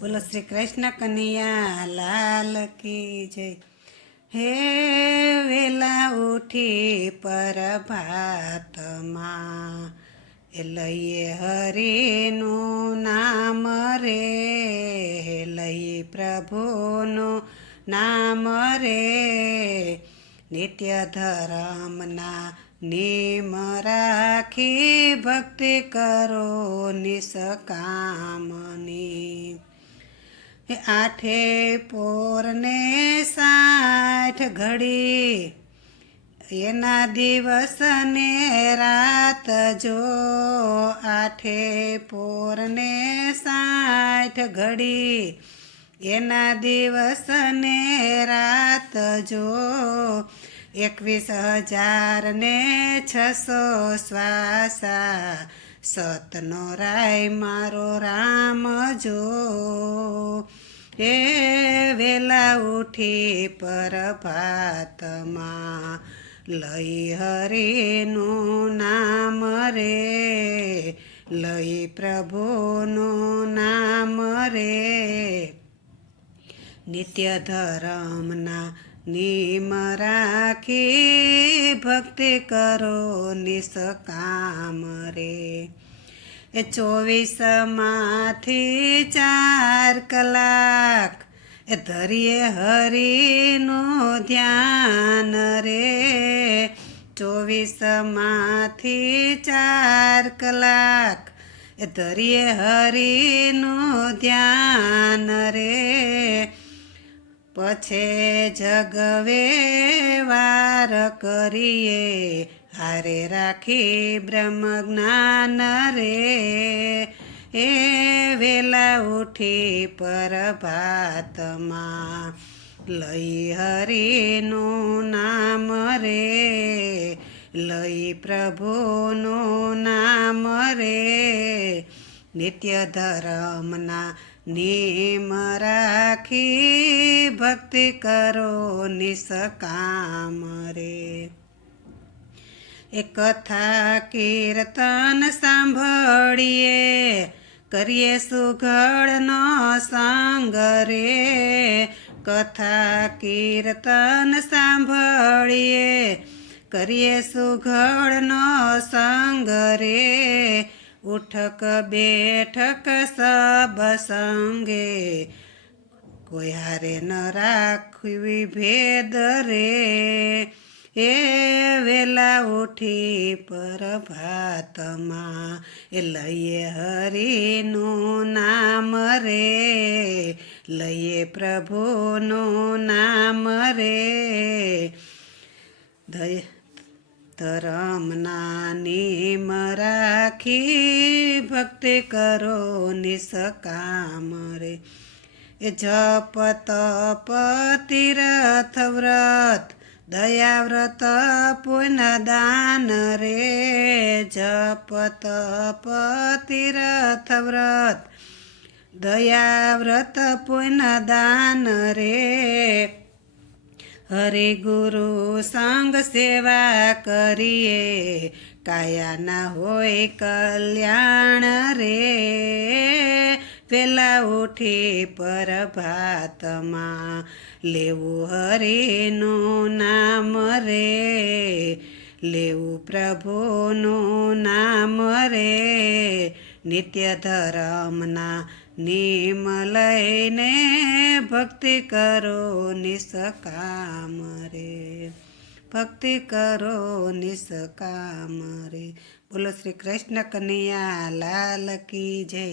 બોલો શ્રી કૃષ્ણ કનૈયા લાલ કી જય. હે વેલા ઉઠી પ્રભાતમાં એ લઈએ હરિનું નામ રે, લઈએ પ્રભુનું નામ રે. નિત્ય ધર્મના નિયમ રાખી ભક્તિ કરો નિષ્કામની. આઠે પોરને 60 ઘડી એના દિવસ ને રાત જો. આઠે પોરને 60 ઘડી એના દિવસ ને રાત જો. 21,600 શ્વાસા સતનો રાય મારો રામ જો. એ વેલા ઉઠી પ્રભાતમાં લઈ હરિનું નામ રે, લઈ પ્રભુનું નામ રે. નિત્ય ધર્મના નિયમ રાખી ભક્તિ કરો નિષ્કામ રે. 24માંથી 4 કલાક ધરીએ હરિનું ધ્યાન રે. 24માંથી 4 કલાક ધરીએ હરિનું ધ્યાન રે. પછી જગવે વાર કરીએ હારે રાખી બ્રહ્મ જ્ઞાન રે. એ વેલા ઉઠી પ્રભાતમાં લઈ હરિનું નામ રે, લઈ પ્રભુનું નામ રે. નિત્ય ધર્મના નિયમ રાખી ભક્તિ કરો નિષ્કામ રે. કથા કીર્તન સાંભળીએ કરીએ સુઘડનો સંગ રે. કથા કીર્તન સાંભળીએ કરીએ સુઘડનો સંગ રે. ઉઠક બેઠક સબ સંગે કોઈ હારે ન રાખવી ભેદ રે. એ વેલા ઉઠી પ્રભાતમાં એ લઈએ હરિનું નામ રે, લઈએ પ્રભુનું નામ રે. ધર્મના નિયમ રાખી ભક્તિ કરો નિષ્કામ રે. જપ તપ તીર્થ વ્રત દયા વ્રત પુણ્ય દાન રે. જપ તપ તીર્થ વ્રત દયા વ્રત પુણ્ય દાન રે. હરિ ગુરુ સંગ સેવા કરીએ કાયાના હોય કલ્યાણ રે. વેલા ઉઠી પ્રભાતમાં લેવું હરિનું નામ રે, લેવું પ્રભુનું નામ રે. નિત્ય ધર્મના નિયમ લઈને ભક્તિ કરો નિષ્કામ રે, ભક્તિ કરો નિષ્કામ રે. બોલો શ્રી કૃષ્ણ કનૈયા લાલ કી જય.